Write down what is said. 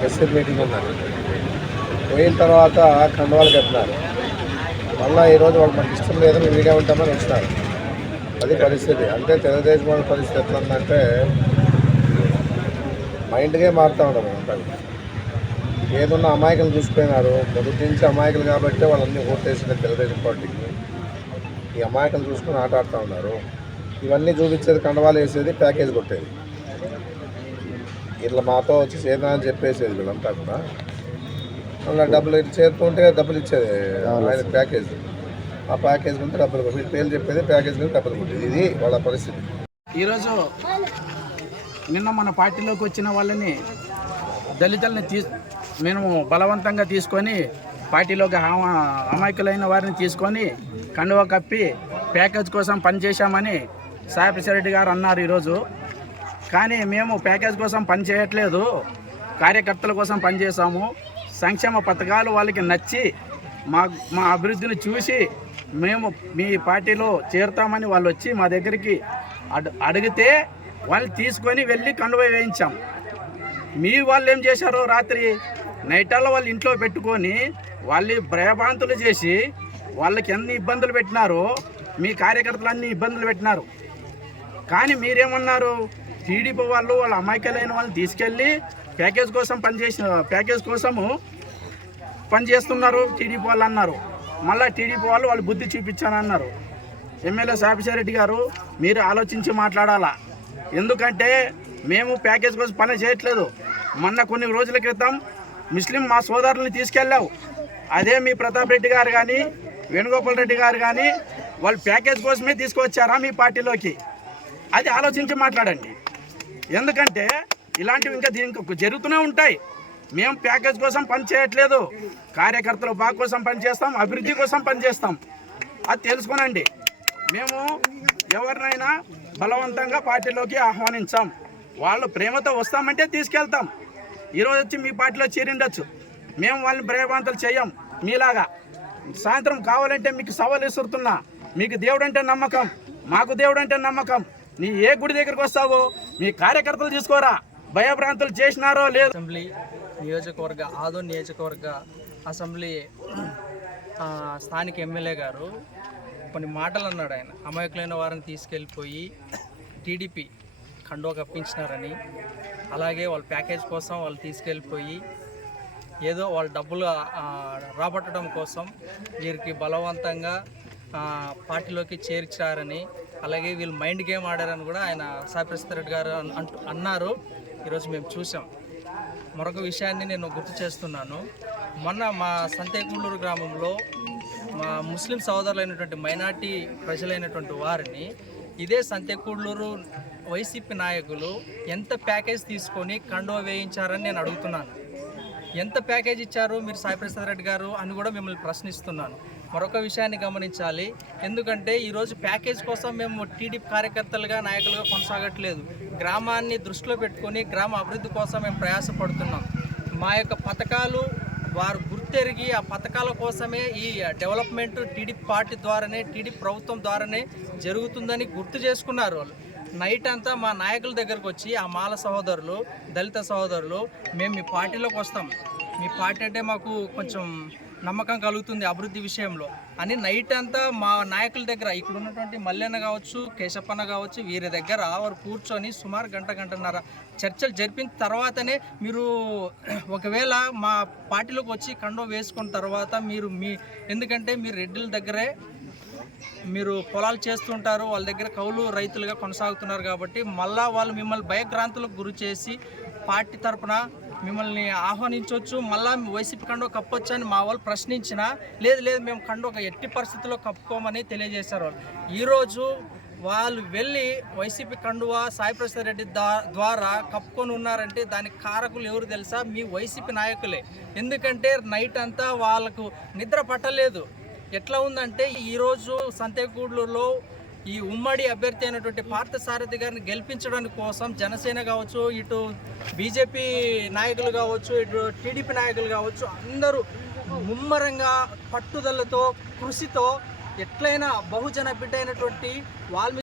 President meeting ఉందని పోయిన తర్వాత కండువాలు కట్టినారు. మళ్ళీ ఈరోజు వాళ్ళు మనకి ఇష్టం లేదని వీడియో ఉంటామని వచ్చినారు. అది పరిస్థితి. అంటే తెలుగుదేశం వాళ్ళ పరిస్థితి ఎట్లా ఉందంటే మైండ్గా మారుతూ ఉండదు. అంతా ఏదన్నా అమాయకులు చూసిపోయినారు. మొదటి నుంచి అమాయకులు కాబట్టి వాళ్ళన్నీ ఓటేసిన తెలుగుదేశం పార్టీకి. ఈ అమాయకులు చూసుకుని ఆట ఆడుతూ ఉన్నారు. ఇవన్నీ చూపించేది కండవాలు వేసేది, ప్యాకేజ్ కొట్టేది. ఇట్లా మాతో వచ్చి చేద్దాం అని చెప్పేసేది వీళ్ళంతా కూడా. మళ్ళీ డబ్బులు చేరుతుంటే డబ్బులు ఇచ్చేది ఆయన ప్యాకేజ్. ఆ ప్యాకేజ్ మీద డబ్బులు వీళ్ళ పేర్లు చెప్పేది, ప్యాకేజ్ మీద డబ్బులు కొట్టేది. ఇది వాళ్ళ పరిస్థితి. ఈరోజు నిన్న మన పార్టీలోకి వచ్చిన వాళ్ళని దళితుల్ని మేము బలవంతంగా తీసుకొని పార్టీలోకి అమాయకులైన వారిని తీసుకొని కండువా కప్పి ప్యాకేజ్ కోసం పనిచేశామని సాయిప్రసాద్ రెడ్డి గారు అన్నారు ఈరోజు. కానీ మేము ప్యాకేజ్ కోసం పని చేయట్లేదు, కార్యకర్తల కోసం పనిచేసాము. సంక్షేమ పథకాలు వాళ్ళకి నచ్చి మా అభివృద్ధిని చూసి మేము మీ పార్టీలో చేరుతామని వాళ్ళు వచ్చి మా దగ్గరికి అడిగితే వాళ్ళు తీసుకొని వెళ్ళి కండువా వేయించాం. మీ వాళ్ళు ఏం చేశారో రాత్రి నైటాల్లో వాళ్ళు ఇంట్లో పెట్టుకొని వాళ్ళు భయభ్రాంతులు చేసి వాళ్ళకి ఎన్ని ఇబ్బందులు పెట్టినారో మీ కార్యకర్తలు అన్ని ఇబ్బందులు పెట్టినారు. కానీ మీరేమన్నారు, టీడీపీ వాళ్ళు వాళ్ళ అమాయకులైన వాళ్ళని తీసుకెళ్ళి ప్యాకేజ్ కోసము పనిచేస్తున్నారు టీడీపీ వాళ్ళు అన్నారు. మళ్ళీ టీడీపీ వాళ్ళు బుద్ధి చూపించానన్నారు. ఎమ్మెల్యే సాయిప్రసాద్ రెడ్డి గారు మీరు ఆలోచించి మాట్లాడాలా. ఎందుకంటే మేము ప్యాకేజ్ కోసం పని చేయట్లేదు. మొన్న కొన్ని రోజుల క్రితం ముస్లిం మా సోదరుల్ని తీసుకెళ్ళావు. అదే మీ ప్రతాప్ రెడ్డి గారు కానీ వేణుగోపాల్ రెడ్డి గారు కానీ వాళ్ళు ప్యాకేజ్ కోసమే తీసుకొచ్చారా మీ పార్టీలోకి? అది ఆలోచించి మాట్లాడండి. ఎందుకంటే ఇలాంటివి ఇంకా దీనికి జరుగుతూనే ఉంటాయి. మేము ప్యాకేజ్ కోసం పని చేయట్లేదు, కార్యకర్తల బాగు కోసం పనిచేస్తాం, అభివృద్ధి కోసం పనిచేస్తాం. అది తెలుసుకోనండి. మేము ఎవరినైనా బలవంతంగా పార్టీలోకి ఆహ్వానించాం. వాళ్ళు ప్రేమతో వస్తామంటే తీసుకెళ్తాం. ఈరోజు వచ్చి మీ పార్టీలో చేరిండొచ్చు, మేము వాళ్ళని భయభ్రాంతులు చేయం. మీలాగా సాయంత్రం కావాలంటే మీకు సవాల్ విసురుతున్నా. మీకు దేవుడు అంటే నమ్మకం, మాకు దేవుడు అంటే నమ్మకం. నీ ఏ గుడి దగ్గరికి వస్తావో మీ కార్యకర్తలు తీసుకోరా, భయభ్రాంతులు చేసినారో లేదు. అసెంబ్లీ నియోజకవర్గ ఆదోని నియోజకవర్గ అసెంబ్లీ స్థానిక ఎమ్మెల్యే గారు కొన్ని మాటలు అన్నాడు. ఆయన అమాయకులైన వారిని తీసుకెళ్ళిపోయి టీడీపీ కండువా కప్పించినారని, అలాగే వాళ్ళ ప్యాకేజ్ కోసం వాళ్ళు తీసుకెళ్ళిపోయి ఏదో వాళ్ళ డబ్బులు రాబట్టడం కోసం వీరికి బలవంతంగా పార్టీలోకి చేర్చారని, అలాగే వీళ్ళు మైండ్ గేమ్ ఆడారని కూడా ఆయన సాయిప్రసాద్ రెడ్డి గారు అన్నారు. ఈరోజు మేము చూసాం. మరొక విషయాన్ని నేను గుర్తు చేస్తున్నాను. మొన్న మా సంతేకుళ్ళూరు గ్రామంలో మా ముస్లిం సోదరులైనటువంటి మైనార్టీ ప్రజలైనటువంటి వారిని ఇదే సంతేకుళ్ళూరు వైసీపీ నాయకులు ఎంత ప్యాకేజ్ తీసుకొని కండువా వేయించారని నేను అడుగుతున్నాను. ఎంత ప్యాకేజ్ ఇచ్చారు మీరు సాయిప్రసాద్ రెడ్డి గారు అని కూడా మిమ్మల్ని ప్రశ్నిస్తున్నాను. మరొక విషయాన్ని గమనించాలి. ఎందుకంటే ఈరోజు ప్యాకేజ్ కోసం మేము టీడీపీ కార్యకర్తలుగా నాయకులుగా కొనసాగట్లేదు. గ్రామాన్ని దృష్టిలో పెట్టుకొని గ్రామ అభివృద్ధి కోసం మేము ప్రయాసపడుతున్నాం. మా యొక్క పథకాలు వారు గుర్తెరిగి ఆ పథకాల కోసమే ఈ డెవలప్మెంట్ టీడీపీ పార్టీ ద్వారానే, టీడీపీ ప్రభుత్వం ద్వారానే జరుగుతుందని గుర్తు చేసుకున్నారు వాళ్ళు. నైట్ అంతా మా నాయకుల దగ్గరకు వచ్చి ఆ మాల సహోదరులు, దళిత సహోదరులు మేము మీ పార్టీలోకి వస్తాం, మీ పార్టీ అంటే మాకు కొంచెం నమ్మకం కలుగుతుంది అభివృద్ధి విషయంలో అని నైట్ అంతా మా నాయకుల దగ్గర ఇక్కడ ఉన్నటువంటి మల్లెన్న కావచ్చు, కేశప్పన్న కావచ్చు, వీరి దగ్గర వారు కూర్చొని సుమారు గంటన్నర చర్చలు జరిపిన తర్వాతనే మీరు ఒకవేళ మా పార్టీలోకి వచ్చి కండువా వేసుకున్న తర్వాత ఎందుకంటే మీరు రెడ్డిల దగ్గరే మీరు పొలాలు చేస్తుంటారు, వాళ్ళ దగ్గర కౌలు రైతులుగా కొనసాగుతున్నారు కాబట్టి మళ్ళా వాళ్ళు మిమ్మల్ని భయభ్రాంతులకు గురి చేసి పార్టీ తరఫున మిమ్మల్ని ఆహ్వానించవచ్చు, మళ్ళీ వైసీపీ కండువా కప్పొచ్చు అని మా వాళ్ళు ప్రశ్నించినా లేదు మేము కండువా ఎట్టి పరిస్థితుల్లో కప్పుకోమని తెలియజేశారు వాళ్ళు. ఈరోజు వాళ్ళు వెళ్ళి వైసీపీ కండువా సాయిప్రసాద్ రెడ్డి ద్వారా కప్పుకొని ఉన్నారంటే దానికి కారకులు ఎవరు తెలుసా? మీ వైసీపీ నాయకులే. ఎందుకంటే నైట్ అంతా వాళ్ళకు నిద్ర పట్టలేదు. ఎట్లా ఉందంటే ఈరోజు సంతేగూడూరులో ఈ ఉమ్మడి అభ్యర్థి అయినటువంటి పార్థసారథి గారిని గెలిపించడానికి కోసం జనసేన కావచ్చు, ఇటు బీజేపీ నాయకులు కావచ్చు, ఇటు టీడీపీ నాయకులు కావచ్చు, అందరూ ముమ్మరంగా పట్టుదలతో కృషితో ఎట్లయినా బహుజన బిడ్డ అయినటువంటి వాల్మీకి